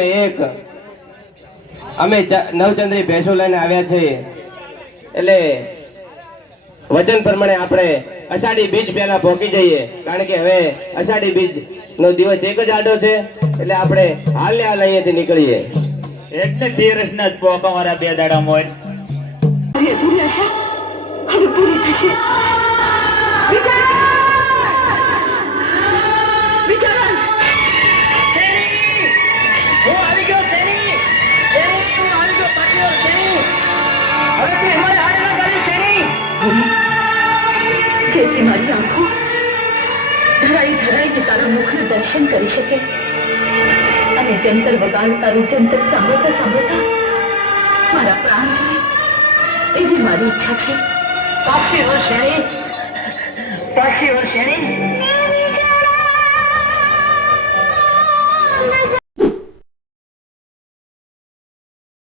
એક અમે નવચંદ્રી ભેંસો લઈને આવ્યા છે એટલે વચન પ્રમાણે આપણે અષાઢી બીજ પહેલા પહોંચી જઈએ કારણ કે હવે અષાઢી બીજ નો દિવસ એક જ આડો છે એટલે આપણે હાલ અહીંયાથી નીકળીએ એટલે 13 ના જ પોકા મારા 2 દાડા મોય પૂરી આશા હવે પૂરી થશે જેથી મારી આંખો ધરાઈ તારા મુખનું દર્શન કરી શકે અને જંતર વગાડતાનું જંતર સાંભળતા મારા પ્રાણ જાય એવી મારી ઈચ્છા છે. પાછી વર્ષ